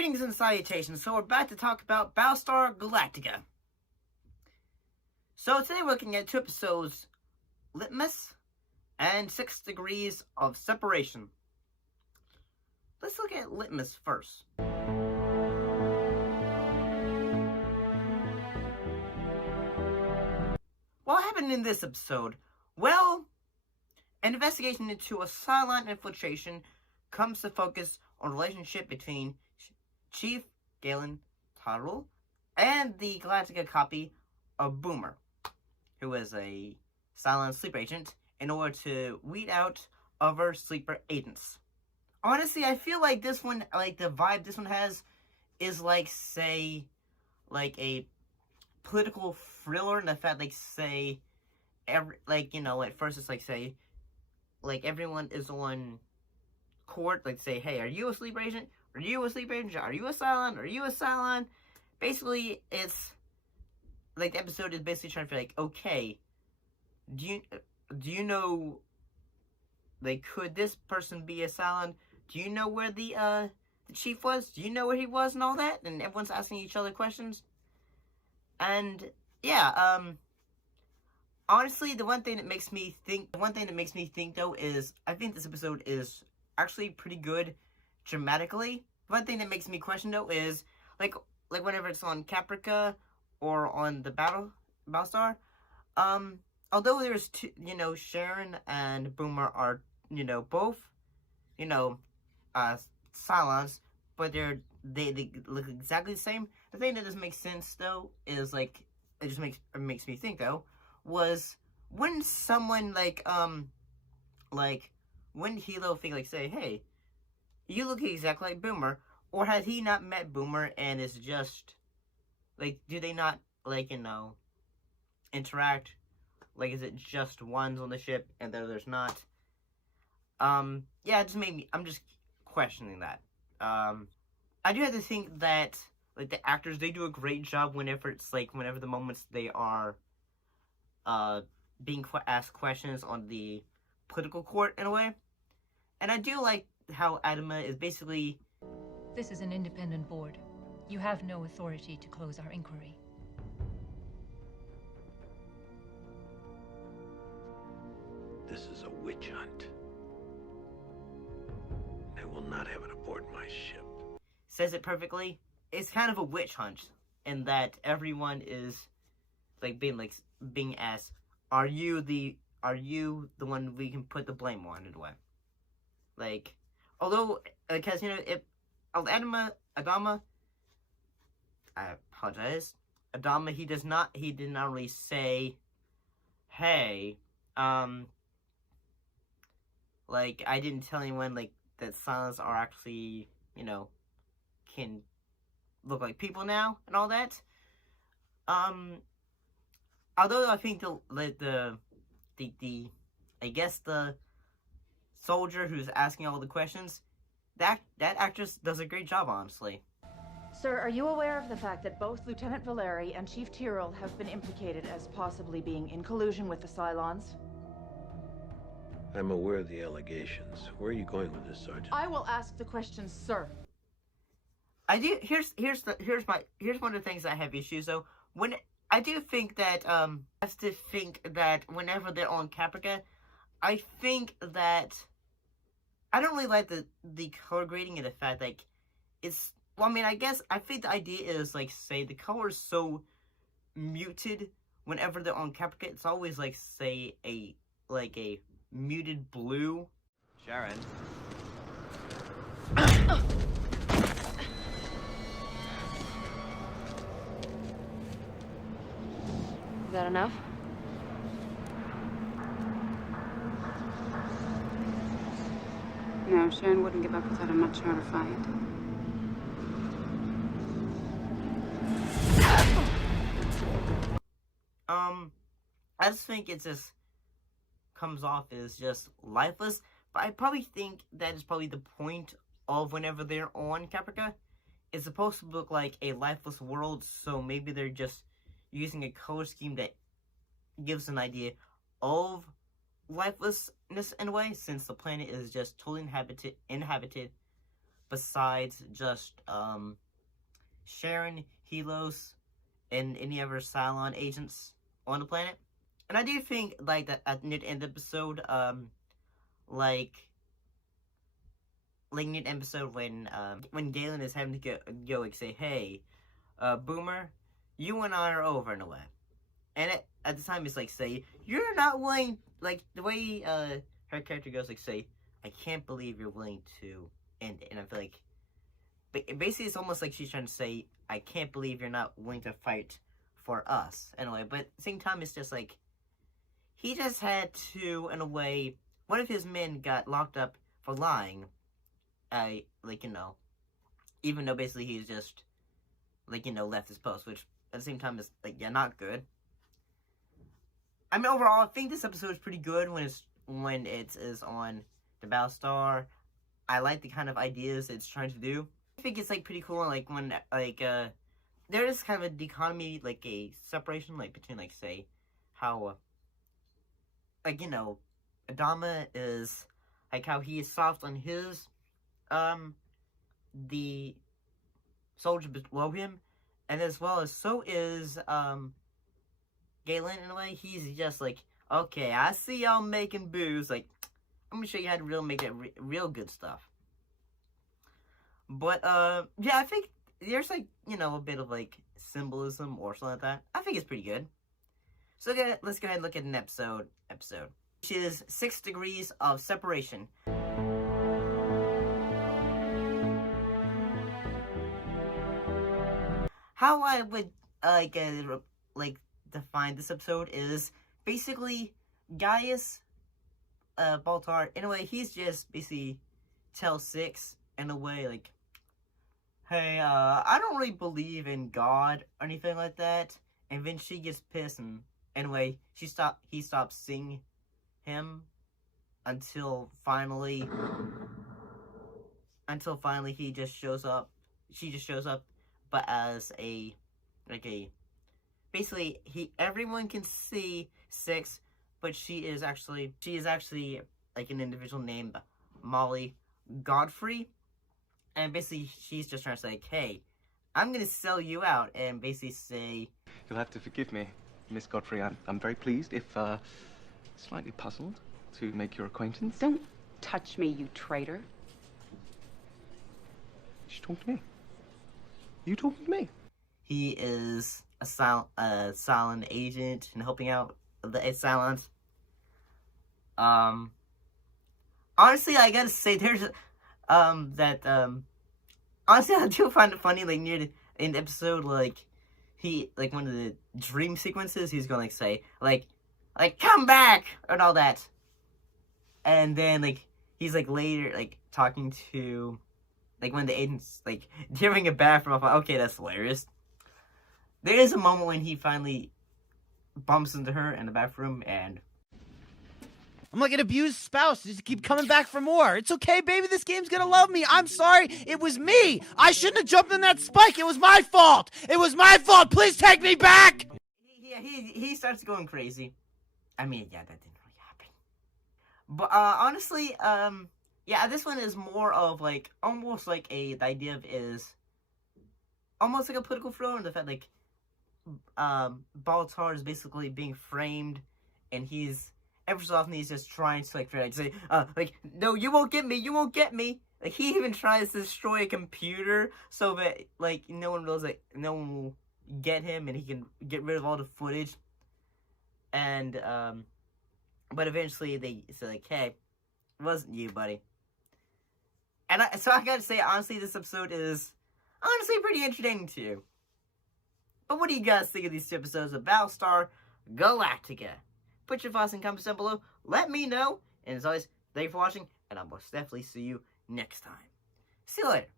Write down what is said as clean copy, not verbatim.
Greetings and salutations. So we're about to talk about Battlestar Galactica. So today we're looking at 2 episodes, Litmus and 6 Degrees of Separation. Let's look at Litmus first. What happened in this episode? Well, an investigation into a Cylon infiltration comes to focus on the relationship between Chief Galen Tyrell and the Galactica copy of Boomer, who is a Cylon sleeper agent, in order to weed out other sleeper agents. Honestly, I feel like this one, like the vibe this one has, is like, say, like a political thriller, in the fact, like, say, at first it's like, say, like everyone is on court, like, say, hey, are you a sleeper agent? Are you a sleeper agent? Are you a Cylon? Are you a Cylon? Basically, it's like the episode is basically trying to be like, okay, do you know, like, could this person be a Cylon? Do you know where the chief was? Do you know where he was and all that? And everyone's asking each other questions. And yeah, honestly, the one thing that makes me think though is I think this episode is actually pretty good dramatically. One thing that makes me question though is like whenever it's on Caprica or on the Battlestar, although there's two, Sharon and Boomer are, both, Cylons, but they look exactly the same. The thing that doesn't make sense though is like it just makes me think though was when someone when Hilo think like say, hey, you look exactly like Boomer, or has he not met Boomer and is just like, do they not interact? Like, is it just ones on the ship and the others not? Yeah, it just made me, I'm just questioning that. I do have to think that, like, the actors, they do a great job whenever the moments they are, being asked questions on the political court, in a way. And I do like how Adama is basically... This is an independent board. You have no authority to close our inquiry. This is a witch hunt. I will not have it aboard my ship. Says it perfectly. It's kind of a witch hunt in that everyone is being asked, are you the one we can put the blame on, in a way? Like, although, because if Adama, I apologize, Adama, he did not really say, hey, like, I didn't tell anyone, like, that Cylons are actually, can look like people now, and all that. Although I think I guess the soldier who's asking all the questions, that actress does a great job, honestly. Sir, are you aware of the fact that both Lieutenant Valeri and Chief Tyrell have been implicated as possibly being in collusion with the Cylons? I'm aware of the allegations. Where are you going with this, Sergeant? I will ask the questions, sir. I do. Here's one of the things I have issues though. When I do think that I have to think that whenever they're on Caprica, I think that I don't really like the color grading and the fact like it's. Well, I mean, I guess I think the idea is like, say, the color is so muted whenever they're on Caprica. It's always like, say, a muted blue. Sharon. Is that enough? No, Sharon wouldn't give up without a much harder fight. I just think it just comes off as just lifeless, but I probably think that is probably the point of whenever they're on Caprica. It's supposed to look like a lifeless world, so maybe they're just using a color scheme that gives an idea of lifelessness in a way, since the planet is just totally inhabited besides just Sharon, Helos, and any other Cylon agents on the planet. And I do think like that at near the end of the episode, like near the episode when Galen is having to go like say, hey, Boomer, you and I are over in a way. And at the time it's like say, you're not willing, like the way her character goes like say, I can't believe you're willing to end it. And I feel like basically it's almost like she's trying to say, I can't believe you're not willing to fight for us in a way. But at the same time it's just like he just had to, in a way, one of his men got locked up for lying. Like, you know, even though basically he's just, like, you know, left his post, which at the same time is, like, yeah, not good. I mean, overall, I think this episode is pretty good when it is on the Battlestar. I like the kind of ideas it's trying to do. I think it's, like, pretty cool, like, when, like, there is kind of a dichotomy, like, a separation, like, between, like, say, how, like, you know, Adama is, like, how he is soft on his, the soldier below him, and as well as so is, Galen, in a way. He's just like, okay, I see y'all making booze, like, I'm gonna show you how to make that real good stuff. But, yeah, I think there's, like, you know, a bit of, like, symbolism or something like that. I think it's pretty good. So, let's go ahead and look at an episode, which is 6 Degrees of Separation. How I would, define this episode is basically Gaius, Baltar, in a way, he's just basically tells 6, in a way, like, hey, I don't really believe in God or anything like that. And then she gets pissed, and anyway, he stops seeing him until finally he just shows up. She just shows up, but as basically everyone can see 6, but she is actually like an individual named Molly Godfrey, and basically she's just trying to say, like, hey, I'm gonna sell you out, and basically say, you'll have to forgive me, Miss Godfrey. I'm very pleased, if slightly puzzled, to make your acquaintance. Don't touch me, you traitor. She's talking to me. You talking to me? He is a Cylon agent and helping out the Cylons. Honestly, I gotta say, there's honestly, I do find it funny, like, in the episode, like, like, one of the dream sequences, he's gonna, like, say, like, come back, and all that. And then, like, he's, like, later, like, talking to, like, one of the agents, like, during a bathroom. I'm like, okay, that's hilarious. There is a moment when he finally bumps into her in the bathroom, and I'm like an abused spouse. Just keep coming back for more. It's okay, baby. This game's gonna love me. I'm sorry. It was me. I shouldn't have jumped in that spike. It was my fault. It was my fault. Please take me back. Yeah, he starts going crazy. I mean, yeah, that didn't really happen. But honestly, yeah, this one is more of like almost like the idea of is almost like a political thriller, and the fact like Baltar is basically being framed, and he's every so often he's just trying to like say, like, no, you won't get me, you won't get me. Like, he even tries to destroy a computer so that like no one knows, like, no one will get him, and he can get rid of all the footage. And but eventually they say, like, hey, it wasn't you, buddy. And so I gotta say, honestly, this episode is honestly pretty entertaining too. But what do you guys think of these 2 episodes of Battlestar Galactica? Put your thoughts in the comments down below. Let me know. And as always, thank you for watching, and I'll most definitely see you next time. See you later.